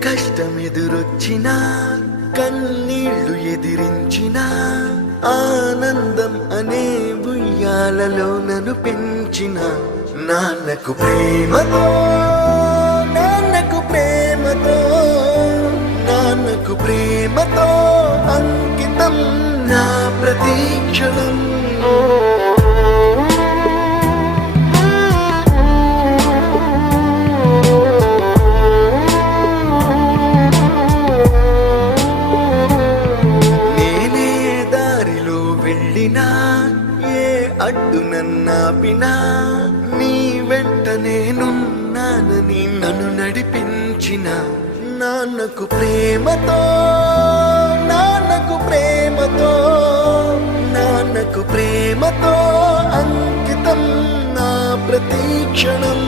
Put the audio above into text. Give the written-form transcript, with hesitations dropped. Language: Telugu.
కష్టం ఎదురొచ్చినా కన్నీళ్లు ఎదిరించినా ఆనందం అనే ఉయ్యాలలో నన్ను పెంచిన నాన్నకు ప్రేమతో నాన్నకు ప్రేమతో నాన్నకు ప్రేమతో అంకితం నా ప్రతీక్షణం. ఏ అడ్డు నన్నాపినా నీ వెంట నేనున్నానని నన్ను నడిపించిన నాన్నకు ప్రేమతో నాన్నకు ప్రేమతో నాన్నకు ప్రేమతో అంకితం నా ప్రతీక్షణం.